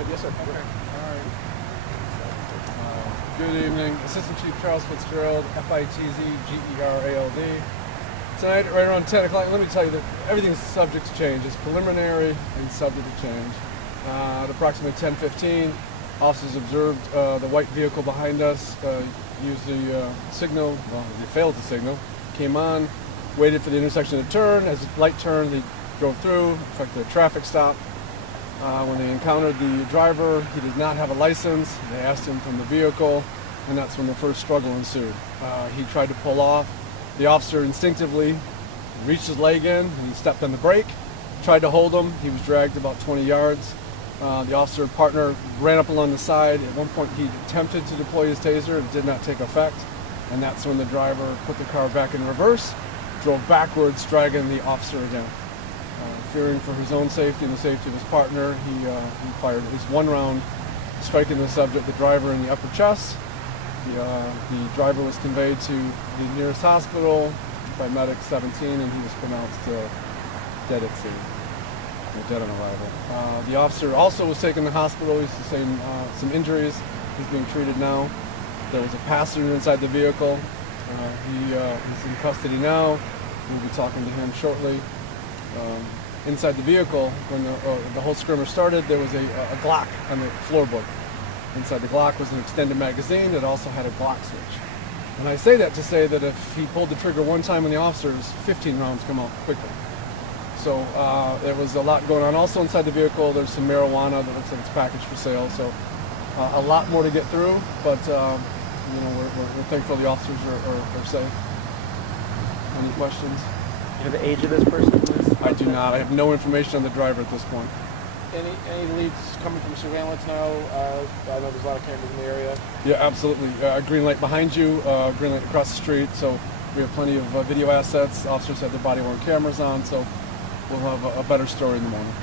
good. Yes, sir. Okay. All right. Good evening. Assistant Chief Charles Fitzgerald, Fitzgerald. Tonight, right around 10 o'clock, let me tell you that everything's subject to change. It's preliminary and subject to change. At approximately 10:15, officers observed the white vehicle behind us use the signal. Well, they failed to signal. Came on, waited for the intersection to turn. As the light turned, they drove through, effected a traffic stop. When they encountered the driver, he did not have a license. They asked him from the vehicle, and that's when the first struggle ensued. He tried to pull off. The officer instinctively reached his leg in, and he stepped on the brake, tried to hold him. He was dragged about 20 yards. The officer partner ran up along the side. At one point, he attempted to deploy his taser. It did not take effect, and that's when the driver put the car back in reverse, drove backwards, dragging the officer again. Fearing for his own safety and the safety of his partner, he fired at least one round, striking the subject, the driver, in the upper chest. The driver was conveyed to the nearest hospital by medic 17, and he was pronounced dead at scene, or dead on arrival. The officer also was taken to the hospital. He sustained some injuries. He's being treated now. There was a passenger inside the vehicle. He's in custody now. We'll be talking to him shortly. Inside the vehicle, when the whole skirmish started, there was a Glock on the floorboard. Inside the Glock was an extended magazine that also had a Glock switch. And I say that to say that if he pulled the trigger one time on the officers, 15 rounds come out quickly. So there was a lot going on. Also inside the vehicle, there's some marijuana that looks like it's packaged for sale. So a lot more to get through, but we're thankful the officers are safe. Any questions? Do you know the age of this person? I do not. I have no information on the driver at this point. Any leads coming from surveillance now? I know there's a lot of cameras in the area. Yeah, absolutely. Green light behind you, green light across the street. So we have plenty of video assets. Officers have their body-worn cameras on, so we'll have a better story in the morning.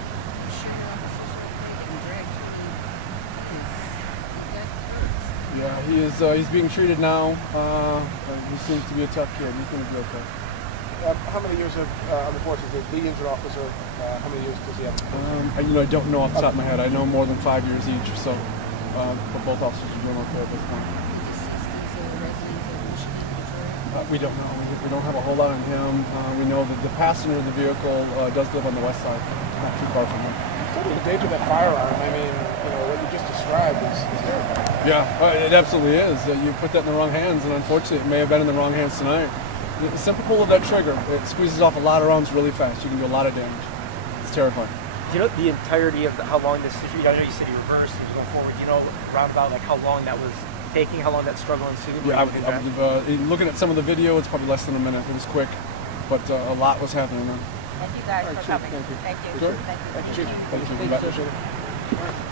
Yeah, he's being treated now. He seems to be a tough kid. He's going to be okay. How many years on the force is the injured officer? How many years does he have? I don't know off the top of my head. I know more than 5 years each or so. But both officers are doing okay at this point. We don't know. We don't have a whole lot on him. We know that the passenger of the vehicle does live on the west side, not too far from him. The danger of that firearm, I mean, what you just described is terrible. Yeah, it absolutely is. You put that in the wrong hands, and unfortunately it may have been in the wrong hands tonight. The simple pull of that trigger, it squeezes off a lot of rounds really fast. You can do a lot of damage. It's terrifying. Do you know the entirety of how long this issue? I know you said you reversed and you go forward. Do you know roundabout like how long that was taking, how long that struggle ensued? Yeah, looking at some of the video, it's probably less than a minute. It was quick, but a lot was happening then. Thank you guys for coming. Thank you. Thank you. Sure. Thank you. Thank you. Thank you. Thank you.